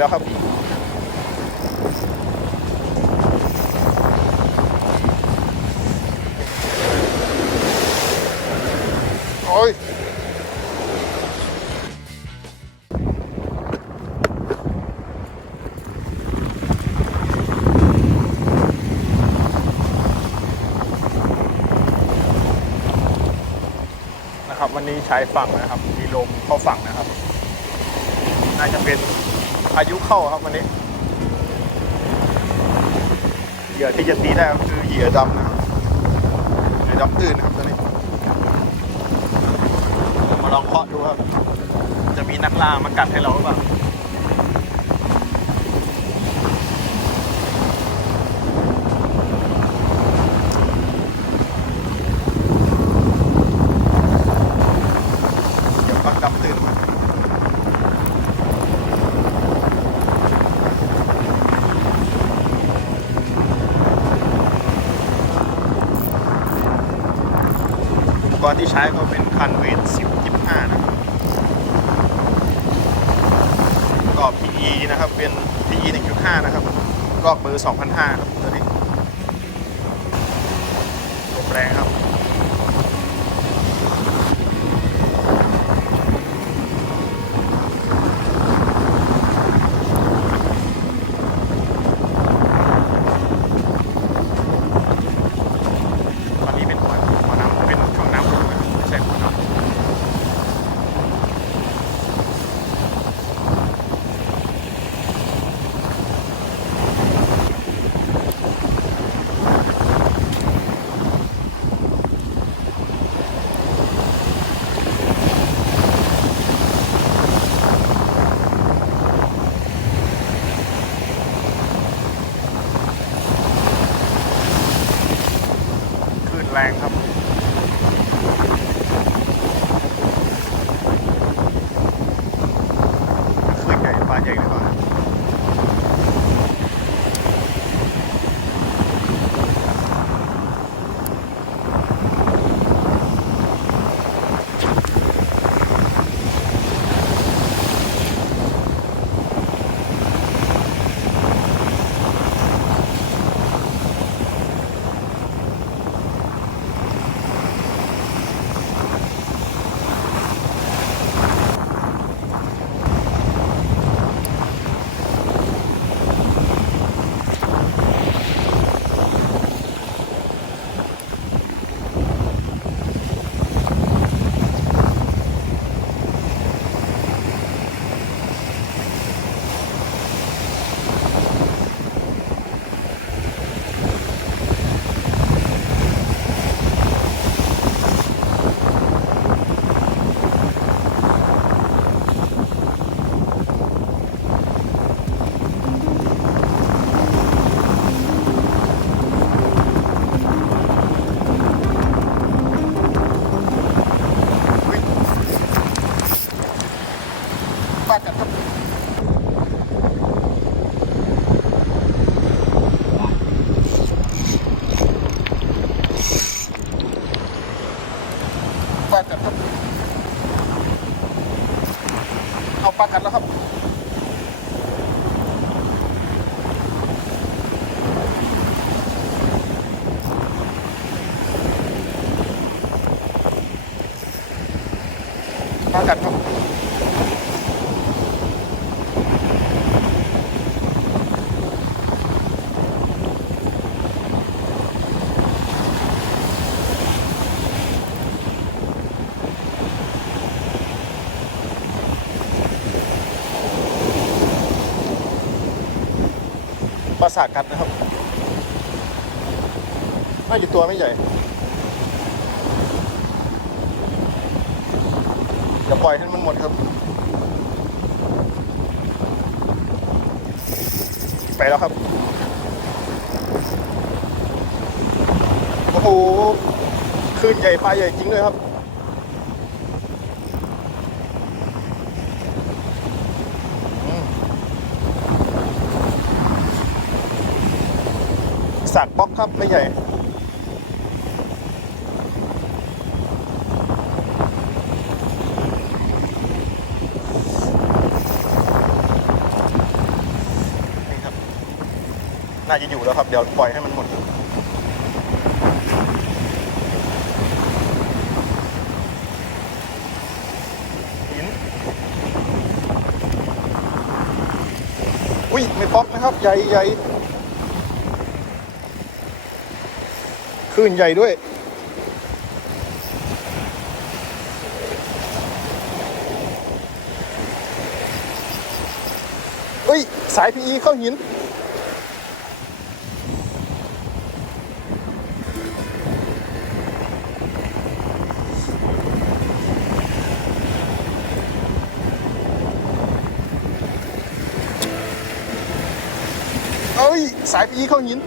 แล้วครับโอ้ยนะครับวันนี้ใช้ฝั่งนะครับ มีลมเข้าฝั่งนะครับ น่าจะเป็น พายุเข้าครับวันนี้ เหยื่อที่จะตีได้ก็คือเหยื่อดำนะครับเหยื่อดำตื้นนะครับตอนนี้ มาลองเคาะดูครับ จะมีนักล่ามากัดให้เราหรือเปล่า เดี๋ยวปักดำตื่นมาอุปกรณ์ ที่ใช้ก็เป็นคันเวท10 25นะครับก็ PE นะครับ เป็น PE 1.5 นะครับรอบเบอร์2,500ครับตัวนี้ลมแรงครับ ปลากัดครับปลากัดครับเอาปลากัดแล้วครับ ปลากัดครับ ปลา สากัดนะครับน่าจะตัวไม่ใหญ่อย่าปล่อยให้มันหมดครับ ไปแล้วครับ โอ้โหคลื่นใหญ่ปลาใหญ่จริงเลยครับ สักบล็อกครับไม่ใหญ่ปน่าจะอยู่แล้วครับ เดี๋ยวปล่อยให้มันหมดหินอุ้ย ไม่ป๊อกนะครับ ใหญ่ใหญ่ ลื่นใหญ่ด้วยเฮ้ย สาย PE เข้าหิน เอ้ย สาย PE เข้าหิน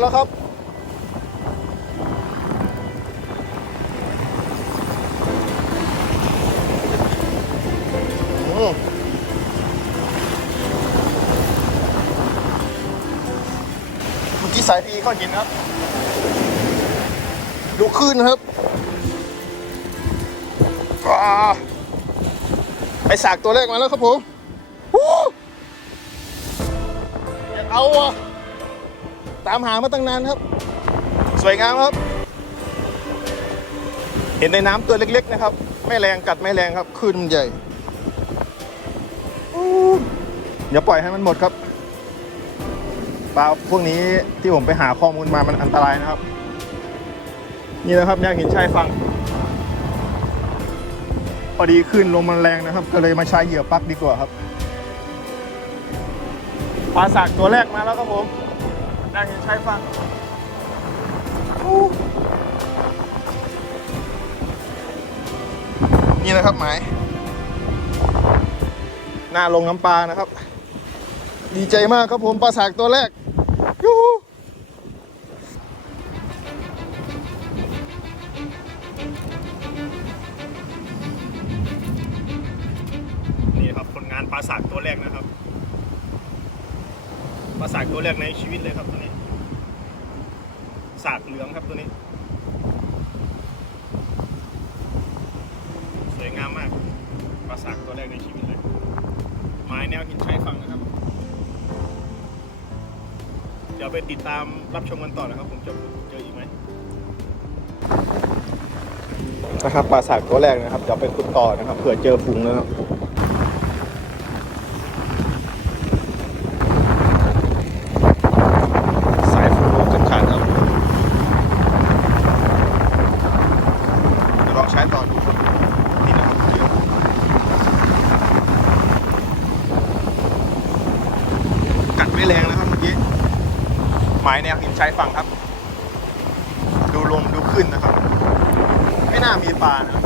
แล้วครับ เมื่อกี้สายพีเข้าหินครับ ดูคลื่นครับไปสากตัวแรกมาแล้วครับผมอยาเอาอะ ตามหามาตั้งนานครับ สวยงามครับ เห็นในน้ำตัวเล็กๆนะครับ ไม่แรงกัดไม่แรงครับคลื่นมันใหญ่อู้อย่าปล่อยให้มันหมดครับปลาพวกนี้ที่ผมไปหาข้อมูลมามันอันตรายนะครับ นี่นะครับแนวหินชายฝั่งพอดีขึ้นลมมันแรงนะครับ ก็เลยมาใช้เหยื่อปลักดีกว่าครับปลาสากตัวแรกมาแล้วครับผม นวหินชายฝั่งอู้นี่นะครับหมายหน้าลงน้ำปลานะครับ ดีใจมากครับผมปลาสากตัวแรกยู ตัวแรกในชีวิตเลยครับตัวนี้ สากเหลืองครับตัวนี้ สวยงามมากปลาสากตัวแรกในชีวิตเลย ไม้แนวหินชายฝั่งนะครับ เดี๋ยวไปติดตามรับชมกันต่อนะครับ ผมจะเจออีกไหมนะครับปลาสากตัวแรกนะครับเดี๋ยวไปขุดต่อนะครับเผื่อเจอฝูงแล้วครับสายฟูโรกันขาดครับเดี๋ยวลองใช้ต่อดูครับนี่นะครับเดี๋ยว กัดไม่แรงนะครับเมื่อกี้ หมายแนวหินชายฝั่งครับ ดูลมดูขึ้นนะครับ ไม่น่ามีปลานะ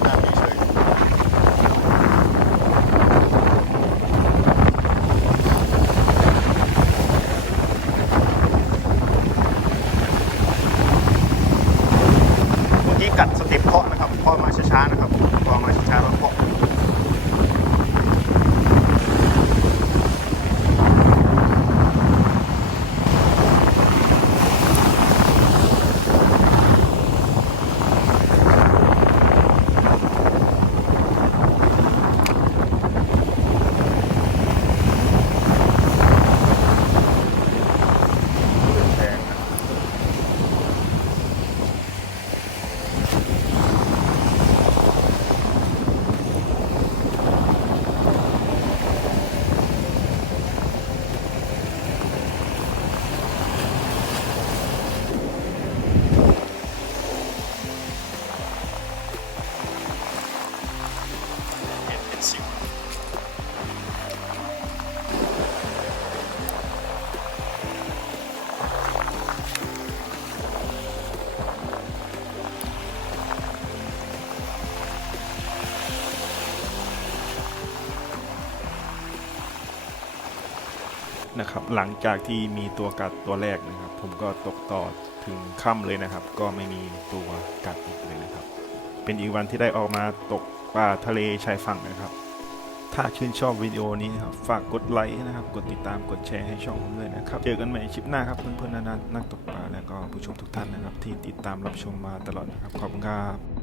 นะครับ หลังจากที่มีตัวกัดตัวแรกนะครับ ผมก็ตกต่อถึงค่ำเลยนะครับ ก็ไม่มีตัวกัดอีกเลยนะครับ เป็นอีกวันที่ได้ออกมาตกปลาทะเลชายฝั่งนะครับ ถ้าชื่นชอบวิดีโอนี้นะครับ ฝากกดไลค์นะครับ กดติดตามกดแชร์ให้ช่องผมด้วยนะครับ เจอกันใหม่คลิปหน้าครับเพื่อนๆนักนักตกปลาแล้วก็ผู้ชมทุกท่านนะครับ ที่ติดตามรับชมมาตลอดนะครับขอบคุณครับ